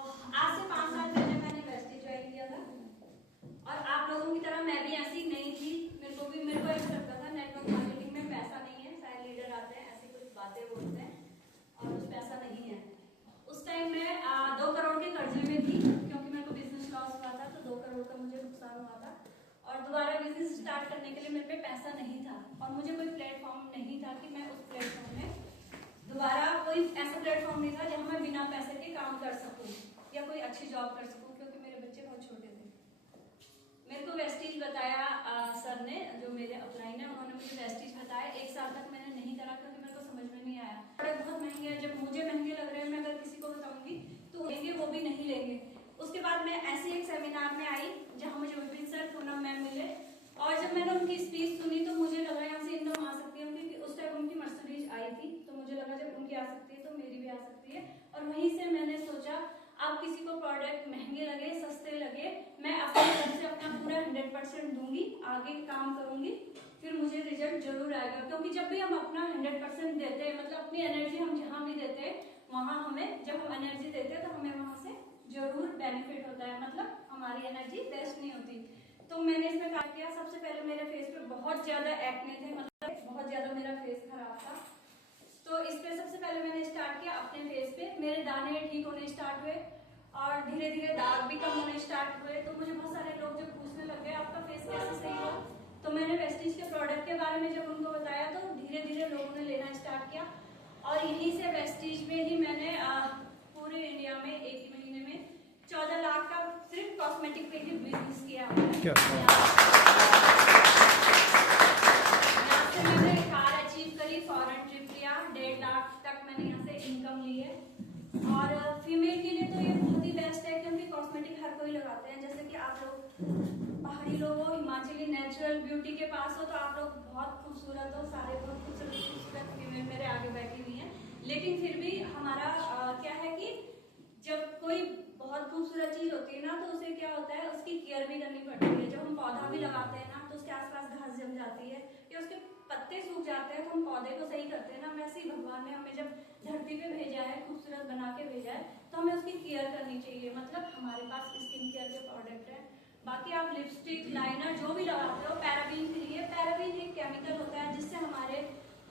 आज से 5 साल पहले मैंने वेस्टी ज्वाइन किया था और आप लोगों की तरह मैं भी ऐसी नहीं थी। मेरे को ऐसा लगता था नेटवर्क मार्केटिंग में पैसा नहीं है, सारे लीडर आते हैं ऐसी कुछ बातें बोलते हैं और उस पैसा नहीं है। उस टाइम मैं 2 करोड़ के कर्जे में थी क्योंकि मेरे को बिजनेस लॉस हुआ था, तो 2 करोड़ का मुझे नुकसान हुआ था और दोबारा बिजनेस स्टार्ट करने के लिए मेरे पे पैसा नहीं था और मुझे कोई प्लेटफॉर्म नहीं था कि मैं उस प्लेटफॉर्म में दोबारा कोई ऐसा प्लेटफॉर्म नहीं था जहाँ मैं बिना पैसे के काम कर सकूं या कोई अच्छी जॉब कर सकूं क्योंकि मेरे बच्चे बहुत छोटे थे। मेरे को वेस्टीज बताया सर ने, जो मेरे अपलाइन है उन्होंने मुझे वेस्टीज बताया। 1 साल तक मैंने नहीं करा क्योंकि मेरे को समझ में नहीं आया। प्रोडक्ट बहुत महंगे हैं, जब मुझे महंगे लग रहे हैं मैं अगर किसी को बताऊंगी तो लेंगे, वो भी नहीं लेंगे। उसके बाद मैं ऐसे एक सेमिनार में आई जहाँ मुझे विपिन सर, पूनम मैम मिले और जब मैंने उनकी स्पीच सुनी तो मुझे लगा यहाँ से इनकम आ सकती है क्योंकि उस टाइम उनकी मर्सिडीज आई थी, तो मुझे लगा जब उनकी आ सकती है तो मेरी भी आ सकती है। और वहीं से मैंने सोचा आप किसी को प्रोडक्ट महंगे लगे सस्ते लगे, मैं अपनी तरफ से अपना पूरा 100% दूंगी, आगे काम करूंगी, फिर मुझे रिजल्ट जरूर आएगा। क्योंकि जब भी हम अपना 100% देते हैं, मतलब अपनी एनर्जी हम जहाँ भी देते हैं वहाँ हमें, जब हम एनर्जी देते हैं तो हमें वहाँ से जरूर बेनिफिट होता है, मतलब हमारी एनर्जी वेस्ट नहीं होती। तो मैंने इसमें क्या किया, सबसे पहले मेरे फेस पे बहुत ज्यादा एक्ने थे, मतलब बहुत ज्यादा मेरा फेस खराब था। तो इस पे सबसे पहले मैंने स्टार्ट किया अपने फेस पे, मेरे दाने ठीक होने स्टार्ट हुए और धीरे धीरे दाग भी कम होने स्टार्ट हुए। तो मुझे बहुत सारे लोग जब पूछने लग गए आपका फेस कैसे सही हुआ, तो मैंने वेस्टीज के प्रोडक्ट के बारे में जब उनको बताया तो धीरे धीरे लोगों ने लेना स्टार्ट किया और यहीं से वेस्टीज में ही मैंने पूरे इंडिया में 1 महीने में 14 लाख का सिर्फ कॉस्मेटिक पे ही बिजनेस किया। मैंने कार अचीव करी, फॉरेन ट्रिप लिया, 1.5 लाख तक मैंने यहाँ से इनकम ली है। और फीमेल के लिए तो ये बहुत ही बेस्ट है क्योंकि कॉस्मेटिक हर कोई लगाते हैं। जैसे कि आप लोग पहाड़ी लोग हो, हिमाचली नेचुरल ब्यूटी के पास हो, तो आप लोग बहुत खूबसूरत हो, सारे बहुत खूबसूरत फीमेल मेरे आगे बैठी हुई हैं। लेकिन फिर भी हमारा क्या है कि जब कोई बहुत खूबसूरत चीज होती है ना तो उसे क्या होता है, उसकी केयर भी करनी पड़ती है। जब हम पौधा भी लगाते हैं ना तो उसके आसपास घास जम जाती है या उसके पत्ते सूख जाते हैं तो हम पौधे को सही करते हैं ना, वैसे ही भगवान ने हमें जब धरती पे भेजा है, खूबसूरत बना के भेजा है, तो हमें उसकी केयर करनी चाहिए। मतलब हमारे पास स्किन केयर के प्रोडक्ट है। बाकी आप लिपस्टिक, लाइनर जो भी लगाते हो पैराबीन फ्री है। पैराबीन एक केमिकल होता है जिससे हमारे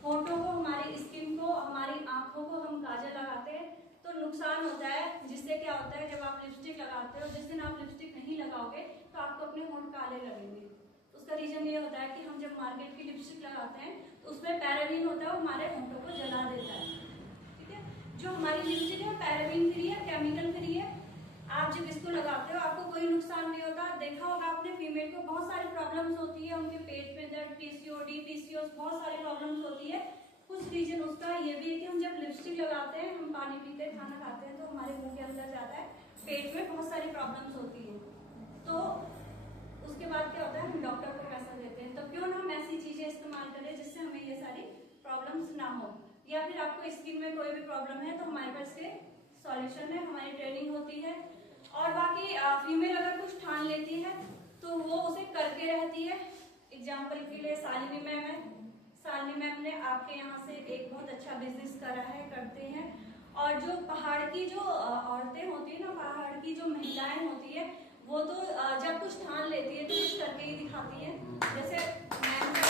होठों को, हमारी स्किन को, हमारी आंखों को हम काजल लगाते हैं तो नुकसान होता है। जिससे क्या होता है, जब आप लिपस्टिक लगाते हो, जिस दिन आप लिपस्टिक नहीं लगाओगे तो आपको अपने होंठ काले लगेंगे। उसका रीजन ये होता है कि हम जब मार्केट की लिपस्टिक लगाते हैं तो उसमें पैराबीन होता है, वो हमारे होंठों को जला देता है। ठीक है, जो हमारी लिपस्टिक है पैराबीन फ्री है, केमिकल फ्री है। आप जब इसको लगाते हो आपको कोई नुकसान नहीं होता। देखा होगा आपने फीमेल को बहुत सारी प्रॉब्लम्स होती है, उनके पेट में दर्द, पीसीओडी, पीसीओएस, बहुत सारी प्रॉब्लम्स होती है। कुछ रीजन उसका ये भी है कि हम जब लिपस्टिक लगाते हैं, हम पानी पीते हैं, खाना खाते हैं तो हमारे मुंह के अंदर जाता है, पेट में बहुत सारी प्रॉब्लम्स होती है। तो उसके बाद क्या होता है, हम डॉक्टर को पैसा देते हैं। तो क्यों ना हम ऐसी चीजें इस्तेमाल करें जिससे हमें ये सारी प्रॉब्लम्स ना हो। या फिर आपको स्किन में कोई भी प्रॉब्लम है तो हमारे पास के सॉल्यूशन है, हमारी ट्रेनिंग होती है। और बाकी फीमेल अगर कुछ ठान लेती है तो वो उसे करके रहती है। एग्जाम्पल के लिए शालिनी मैम है, शालिनी मैम ने आपके यहाँ से एक बहुत अच्छा बिजनेस करा है, करते हैं। और जो पहाड़ की जो औरतें होती है ना, पहाड़ की जो महिलाएं होती है, वो तो जब कुछ ठान लेती है तो कुछ करके ही दिखाती है। जैसे मैम ने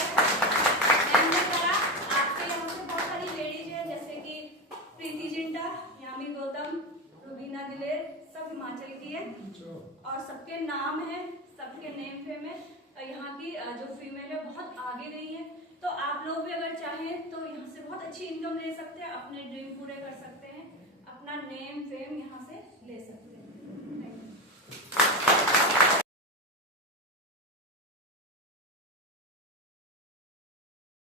करा, आपके यहाँ से बहुत सारी लेडीज है जैसे कि प्रीति जिंटा, यामी गौतम, रुबीना दिलेर, सब हिमाचल की है और सबके नाम है, सबके नेम फेम है। यहाँ की जो फीमेल है बहुत आगे गई है। तो आप लोग भी अगर चाहें तो यहाँ से बहुत अच्छी इनकम ले सकते हैं, अपने ड्रीम पूरे कर सकते हैं, अपना नेम फेम यहाँ से ले सकते हैं।